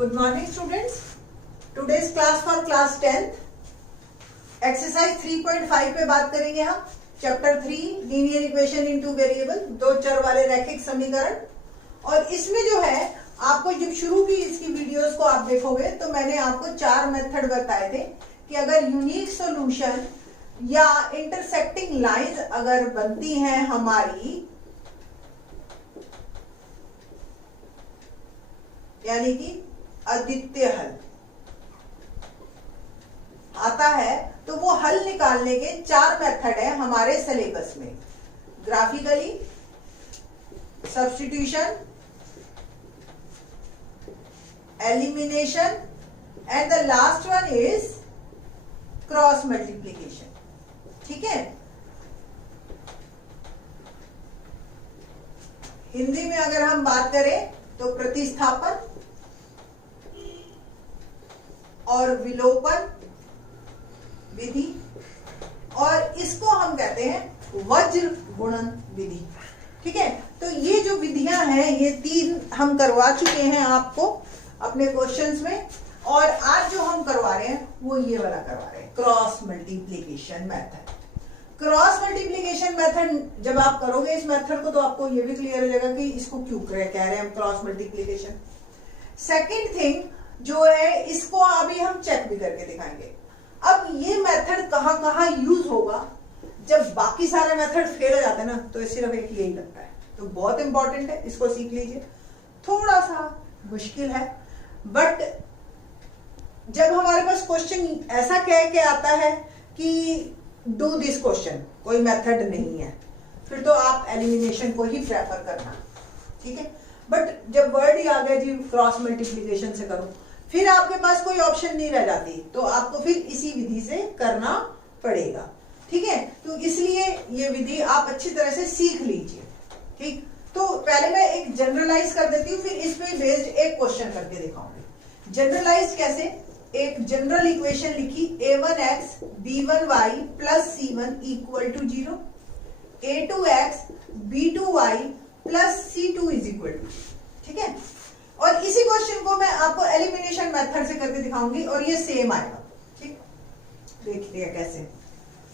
Good morning students. Today's class for class 10th. Exercise 3.5 पे बात करेंगे हम. Chapter 3 linear equation into variable, दो चर वाले रैखिक समीकरण. और इसमें जो है आपको जब शुरू की इसकी वीडियोस को आप देखोगे तो मैंने आपको 4 मेथड बताए थे कि अगर यूनिक सॉल्यूशन या इंटरसेक्टिंग लाइंस अगर बनती हैं हमारी, यानी कि अद्वितीय हल आता है, तो वो हल निकालने के 4 मेथड है हमारे सिलेबस में. Graphically, substitution, elimination and the last one is cross multiplication. ठीक है. हिंदी में अगर हम बात करें तो प्रतिस्थापन और विलोपन विधि, और इसको हम कहते हैं वज्र गुणन विधि. ठीक है. तो ये जो विधियां हैं ये 3 हम करवा चुके हैं आपको अपने क्वेश्चंस में, और आज जो हम करवा रहे हैं वो ये वाला करवा रहे हैं, cross multiplication method. Cross multiplication method जब आप करोगे इस मेथड को तो आपको ये भी क्लियर हो जाएगा कि इसको क्यों कह रहे हैं हम क्रॉस मल्टीप्लीकेशन. सेकेंड थिंग जो है, इसको अभी हम चेक भी करके दिखाएंगे. अब ये मेथड कहां कहां यूज होगा, जब बाकी सारे मेथड फेल हो जाते हैं ना, तो सिर्फ एक यही लगता है. तो बहुत इंपॉर्टेंट है, इसको सीख लीजिए. थोड़ा सा मुश्किल है, बट जब हमारे पास क्वेश्चन ऐसा कह के आता है कि डू दिस क्वेश्चन, कोई मेथड नहीं है, फिर तो आप एलिमिनेशन को ही प्रेफर करना. ठीक है. बट जब वर्ड ही आ गया जी क्रॉस मल्टीप्लीकेशन से करो, फिर आपके पास कोई ऑप्शन नहीं रह जाती, तो आपको फिर इसी विधि से करना पड़ेगा. ठीक है. तो इसलिए ये विधि आप अच्छी तरह से सीख लीजिए. ठीक. तो पहले मैं एक जनरलाइज कर देती हूँ, फिर इस पे बेस्ड एक क्वेश्चन करके दिखाऊंगी. जनरलाइज कैसे? एक जनरल इक्वेशन लिखी, a1x b1y plus c1 equal to 0, a2x b2y plus c2 is equal to. ठीक है. और इसी क्वेश्चन को मैं आपको एलिमिनेशन मेथड से करके दिखाऊंगी और ये सेम आएगा. ठीक. देखिए कैसे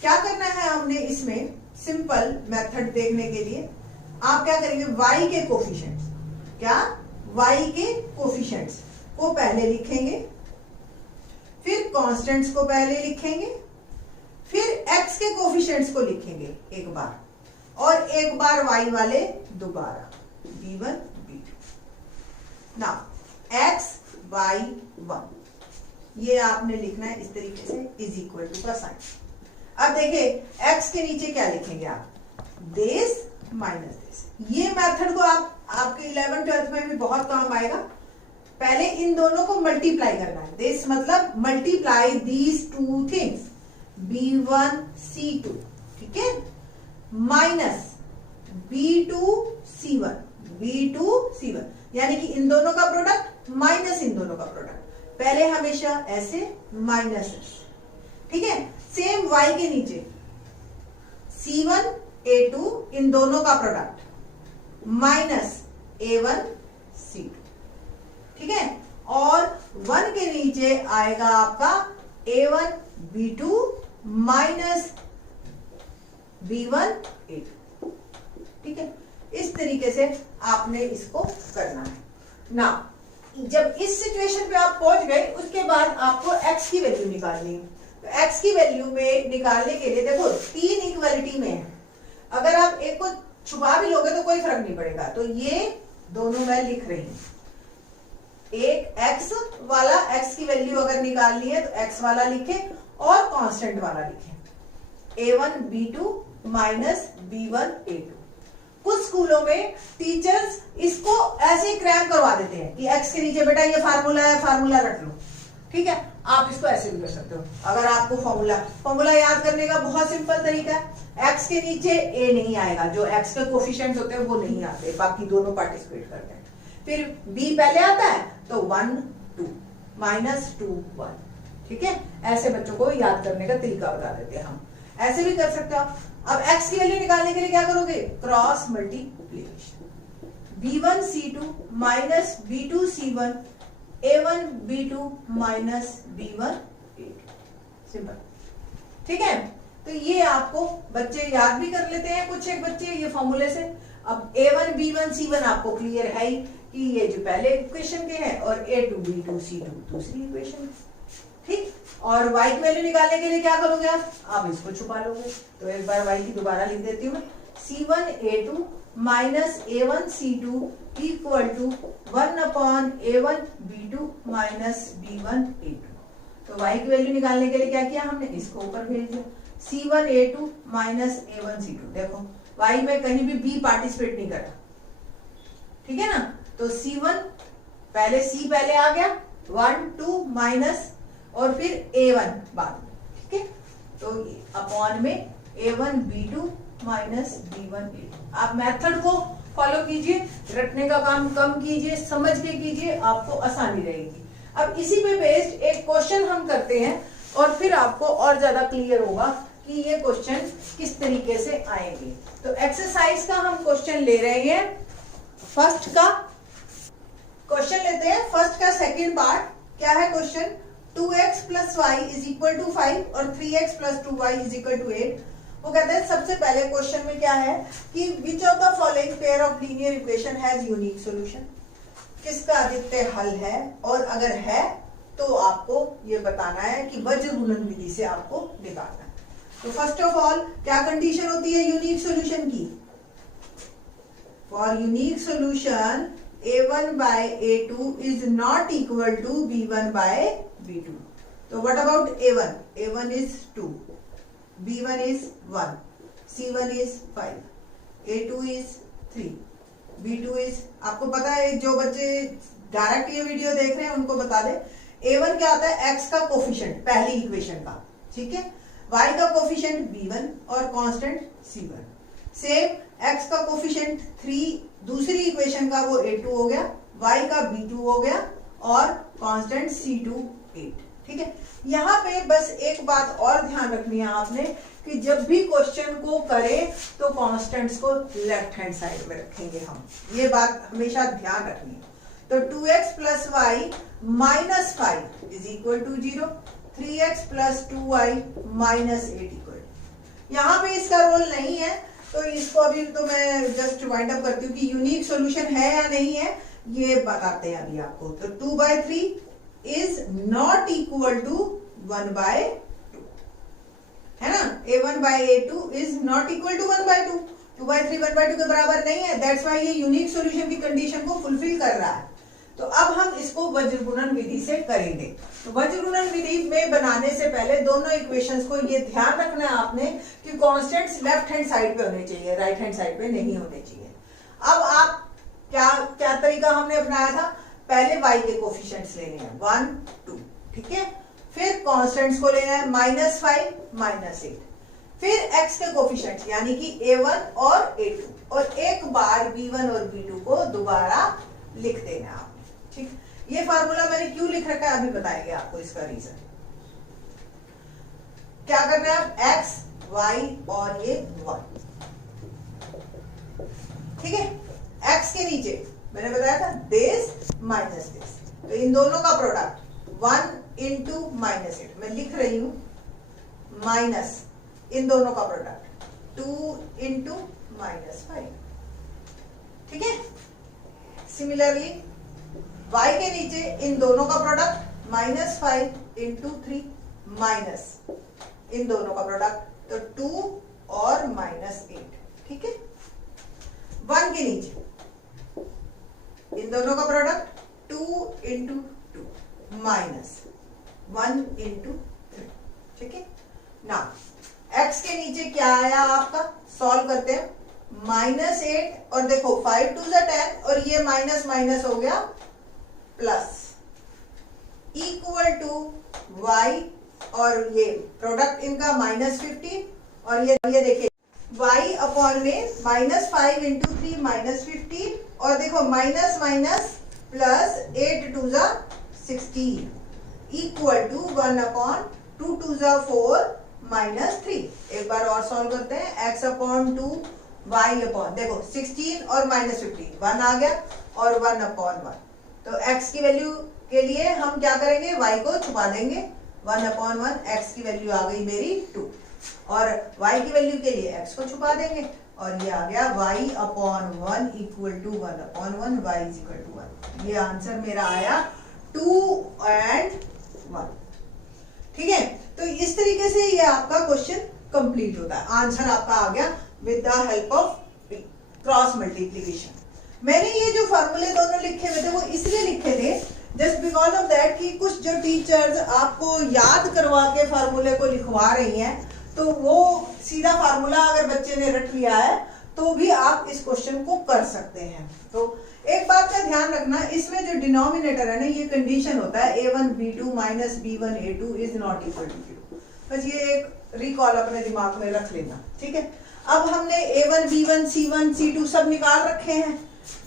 क्या करना है हमने इसमें. सिंपल मेथड देखने के लिए आप क्या करेंगे, y के कोफिशिएंट्स, क्या y के कोफिशिएंट्स को पहले लिखेंगे, फिर कांस्टेंट्स को पहले लिखेंगे, फिर x के कोफिशिएंट्स को लिखेंगे एक बार, और एक बार y वाले दोबारा, b1 b2. Now x y 1 ये आपने लिखना है इस तरीके से, इज इक्वल टू का साइन. अब देखिए x के नीचे क्या लिखेंगे आप, दिस माइनस दिस. ये मेथड को आप आपके 11th 12th में भी बहुत काम आएगा. पहले इन दोनों को मल्टीप्लाई करना है. दिस मतलब multiply these two things, b1 c2. ठीक है. Minus b2 c1, b2 c1, यानी कि इन दोनों का प्रोडक्ट माइनस इन दोनों का प्रोडक्ट. पहले हमेशा ऐसे माइनस ऐसे. ठीक है. सेम y के नीचे c1 a2 इन दोनों का प्रोडक्ट माइनस a1 c2. ठीक है. और 1 के नीचे आएगा आपका a1 b2 minus b1 a2. ठीक है. इस तरीके से आपने इसको करना है ना. जब इस सिचुएशन पे आप पहुंच गए, उसके बाद आपको x की वैल्यू निकालनी है. तो x की वैल्यू में निकालने के लिए देखो 3 इक्वालिटी में है. अगर आप एक को छुपा भी लोगे तो कोई फर्क नहीं पड़ेगा. तो ये दोनों मैं लिख रही हूं. एक x वाला, x की वैल्यू अगर निकालनी है तो x वाला लिखे और कांस्टेंट वाला लिखे, a1 b2 minus b1 a2. कुछ स्कूलों में टीचर्स इसको ऐसे ही क्रैम करवा देते हैं कि x के नीचे बेटा ये फार्मूला है, फार्मूला रट लो. ठीक है. आप इसको ऐसे भी कर सकते हो. अगर आपको फॉर्मूला याद करने का बहुत सिंपल तरीका है, x के नीचे a नहीं आएगा, जो x के कोफिशिएंट्स होते हैं वो नहीं आते, बाकी दोनों पार्टिसिपेट करते हैं. फिर b पहले आता है तो 1 2 माइनस 2 1. ठीक है. ऐसे बच्चों को याद करने का तरीका बता देते हैं हम. ऐसे भी कर सकते हो. अब x की वैल्यू निकालने के लिए क्या करोगे, cross multiplication. b1 c2 minus b2 c1 A1 B2 minus B1 A2, simple. ठीक है, तो ये आपको बच्चे याद भी कर लेते हैं कुछ एक बच्चे ये फॉर्मूले से। अब A1 B1 C1 आपको क्लियर है ही कि ये जो पहले इक्वेशन के हैं और A2 B2 C2 दूसरी इक्वेशन। ठीक, और y की वैल्यू निकालने के लिए क्या करोगे आप इसको छुपा लोगे। तो एक बार y की दोबारा लिख देती हूँ, C1 A2 minus A1 C2 equal to 1 upon A1 B2 minus B1 A2। तो y की वैल्यू निकालने के लिए क्या किया हमने, इसको ऊपर भेज दिया, C1 A2 minus A1 C2। देखो y में कहीं भी b पार्टिसिपेट नहीं करा, ठीक है ना। तो C1 पहले C पहले आ गया, 1 2 माइनस और फिर A1 बाद में, ठीक है। तो अपॉन में A1 B2 minus B1 A2। आप मेथड को फॉलो कीजिए, रटने का काम कम कीजिए, समझ के कीजिए, आपको आसानी रहेगी। अब इसी पे बेस्ड एक क्वेश्चन हम करते हैं और फिर आपको और ज्यादा क्लियर होगा कि ये क्वेश्चन किस तरीके से आएंगे। तो एक्सरसाइज का हम क्वेश्चन ले रहे हैं, फर्स्ट का क्वेश्चन लेते हैं, फर्स्ट का सेकंड पार्ट। क्या है question, 2x plus y is equal to 5 और 3x plus 2y is equal to 8। वो कहते हैं सबसे पहले क्वेश्चन में क्या है कि which of the following pair of linear equation has unique solution, किसका अद्वितीय हल है, और अगर है तो आपको ये बताना है कि वज्र गुणन विधि से आपको निकालना है। तो फर्स्ट ऑफ ऑल क्या कंडीशन होती है यूनिक सॉल्यूशन की, for unique solution A1 by A2 is not equal to B1 by B2। तो what about A1? A1 is 2, B1 is 1, C1 is 5, A2 is 3, B2 is, आपको पता है जो बच्चे डायरेक्ट ये वीडियो देख रहे हैं उनको बता दे, A1 क्या आता है, x का कोफिशिएंट पहली इक्वेशन का, ठीक है, y का कोफिशिएंट B1 और कांस्टेंट C1, सेम x का कोफिशिएंट 3 दूसरी इक्वेशन का वो A2 हो गया, y का B2 हो गया और कांस्टेंट C2 8। ठीक है, यहाँ पे बस एक बात और ध्यान रखनी है आपने कि जब भी क्वेश्चन को करें तो कांस्टेंट्स को लेफ्ट हैंड साइड में रखेंगे हम, ये बात हमेशा ध्यान रखनी है। तो 2x प्लस वाई minus 5 is equal to 0, 3x plus 2y minus 8 equal. यहाँ पे इसका रोल नहीं है तो इसको अभी तो मैं जस्ट वाइंड अप करती हूँ कि यूनिक सॉल्यूशन है या नहीं है ये बताते हैं अभी आपको। तो 2/3 इज नॉट इक्वल टू 1/2, है ना। A1 by A2 is not equal to 1/2, 2/3 1/2 के बराबर नहीं है, दैट्स व्हाई ये यूनिक सॉल्यूशन की कंडीशन को फुलफिल कर रहा है। तो अब हम इसको वज्र गुणन विधि से करेंगे। तो वज्र गुणन विधि में बनाने से पहले दोनों इक्वेशंस को ये ध्यान रखना है आपने कि कांस्टेंट्स लेफ्ट हैंड साइड पे होने चाहिए, राइट हैंड साइड पे नहीं होने चाहिए। अब आप क्या तरीका हमने अपनाया था, पहले y के कोफिशिएंट्स लेने हैं 1 2, ठीक है, फिर कांस्टेंट्स को लेना है -5 -8, फिर x के कोफिशिएंट्स यानी कि A1 और A2, और एक बार B1 और B2 को दोबारा लिख देना है आपने। ठीक, ये फार्मूला मैंने क्यों लिख रखा है अभी बताएंगे आपको इसका रीजन। क्या करना है आप, x y और ये 1, ठीक है। x के नीचे मैंने बताया था दिस माइनस दिस, तो इन दोनों का प्रोडक्ट 1 इंटू -8 मैं लिख रही हूं, माइनस इन दोनों का प्रोडक्ट 2 इंटू -5, ठीक है। सिमिलरली y के नीचे इन दोनों का प्रोडक्ट -5 इंटू 3 माइनस इन दोनों का प्रोडक्ट तो 2 और -8, ठीक है। 1 के नीचे इन दोनों का प्रोडक्ट 2 इंटू 2 माइनस 1 इंटू 3, ठीक है ना। x के नीचे क्या आया आपका, सॉल्व करते हैं, -8 और देखो 5 2 10 और ये माइनस माइनस हो गया प्लस, इक्वल टू y और ये प्रोडक्ट इनका -15 और ये देखिए y अपॉन में -5 इंटू 3 -15 और देखो minus minus plus 8 2 16 equal to 1 upon 2 2 4 -3। एक बार और सॉल्व करते हैं, x अपॉन 2 y अपॉन देखो 16 और -15 1 आ गया और 1 अपॉन 1, तो x की वैल्यू के लिए हम क्या करेंगे, y को छुपा देंगे, 1/1, x की वैल्यू आ गई मेरी 2, और y की वैल्यू के लिए x को छुपा देंगे, और ये आ गया y/1 equal to 1/1, y is equal to 1। ये आंसर मेरा आया 2 and 1। ठीक है, तो इस तरीके से ये आपका क्वेश्चन कंप्लीट होता है। आंसर आपका आ गया with the help of cross multiplication. मैंने ये जो फॉर्मूले दोनों लिखे हुए थे वो इसलिए लिखे थे जस्ट बिकॉज ऑफ दैट कि कुछ जो टीचर्स आपको याद करवा के फार्मूले को लिखवा रही हैं, तो वो सीधा फार्मूला अगर बच्चे ने रट लिया है तो भी आप इस क्वेश्चन को कर सकते हैं। तो एक बात का ध्यान रखना, इसमें जो डिनोमिनेटर है ना, ये कंडीशन होता है a1b2 minus b1a2 is not equal to 0। बस ये एक रिकॉल अपने दिमाग में रख लेना। ठीक है, अब हमने a1 b1 c1 c2 सब निकाल रखे हैं,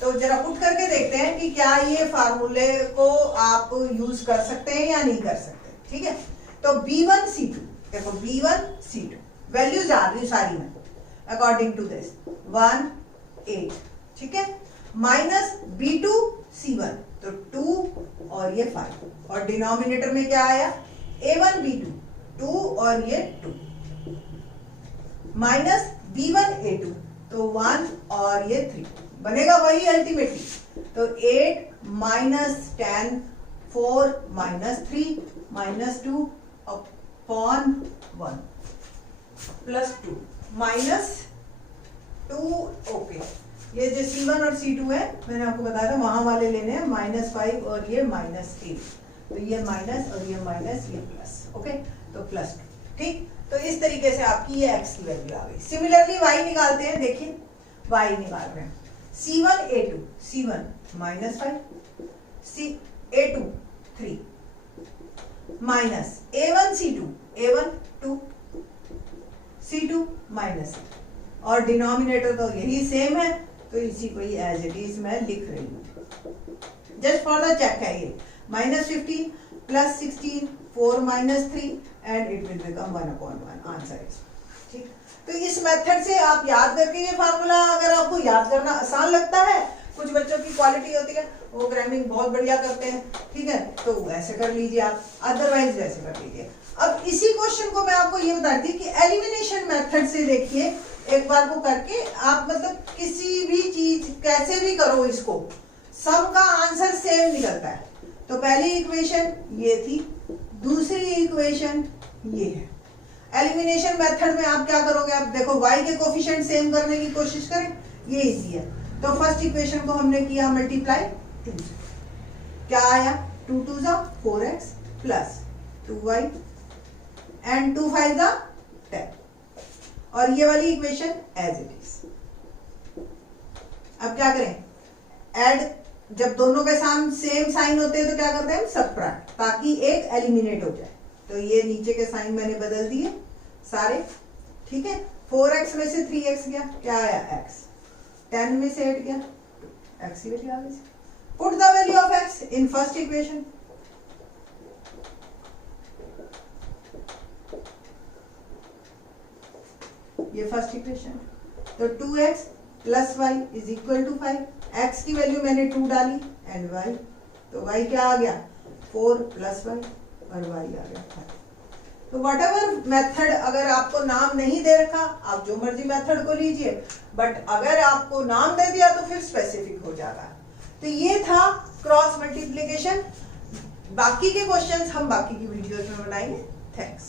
तो जरा पुट करके देखते हैं कि क्या ये फार्मूले को आप यूज कर सकते हैं या नहीं कर सकते। ठीक है, तो b1 c2, देखो b1 c2 वैल्यूज आ रही सारी में अकॉर्डिंग टू दिस 1 8। ठीक है, माइनस b2 c1 तो 2 और ये 5, और डिनोमिनेटर में क्या आया a1 b2 2 और ये 2, माइनस b1 a2 तो 1 और ये 3, बनेगा वही अल्टीमेटली। तो 8 minus 10 4 minus 3 minus 2 upon 1 plus 2 minus 2। Okay, ये जो c1 और c2 है मैंने आपको बताया था वहां वाले लेने हैं, -5 और ये -8, तो ये माइनस और ये माइनस ये प्लस। ओके, तो प्लस 2। ठीक, तो इस तरीके से आपकी ये x की वैल्यू आ गई। सिमिलरली y निकालते हैं, देखिए y निकाल रहे हैं c1 a2 c1 -5 c a2 3 minus a1 c2 a1 2 c2 minus, और डिनोमिनेटर तो यही सेम है, तो इसी को ही एज इट इज मैं लिख रही हूँ। जस्ट फॉर द चेक है ये -15 plus 16 4 minus 3 and it will become 1/1 answer is. ठीक, तो इस मेथड से आप याद करके ये फार्मूला, अगर आपको याद करना आसान लगता है, कुछ बच्चों की क्वालिटी होती है वो ग्रामिंग बहुत बढ़िया करते हैं, ठीक है, तो ऐसे कर लीजिए आप, अदरवाइज वैसे कर लीजिए। अब इसी क्वेश्चन को मैं आपको ये बता दी कि एलिमिनेशन मेथड से देखिए एक बार को करके आप, मतलब किसी भी चीज कैसे भी करो इसको, सबका आंसर सेम निकलता है। तो पहली इक्वेशन ये थी, दूसरी इक्वेशन ये है। एलिमिनेशन मेथड में आप क्या करोगे, आप देखो y के कोफिशिएंट सेम करने की कोशिश करें, ये इजी है। तो फर्स्ट इक्वेशन को हमने किया मल्टीप्लाई 2 से, क्या आया 2 2 4x प्लस 2y एंड 2 5 10, और ये वाली इक्वेशन एज इट इज। अब क्या करें, ऐड, जब दोनों के साम सेम साइन होते हैं तो क्या करते हैं हम सबट्रैक्ट, ताकि एक एलिमिनेट हो जाए। तो ये नीचे के साइन मैंने बदल दिए सारे। ठीक है, 4x में से 3x गया, क्या आया x, 10 में से 8 गया, x की वैल्यू आ गई। Put the value of x in first equation, ये फर्स्ट इक्वेशन, तो 2x plus y is equal to 5, x की वैल्यू मैंने 2 डाली एंड y, तो y क्या आ गया 4 प्लस y और y आ गया 5। तो व्हाटएवर मेथड, अगर आपको नाम नहीं दे रखा आप जो मर्जी मेथड को लीजिए, बट अगर आपको नाम दे दिया तो फिर स्पेसिफिक हो जाता है। तो ये था क्रॉस मल्टीप्लिकेशन। बाकी के क्वेश्चंस हम बाकी की वीडियोस में बनाएंगे। थैंक्स।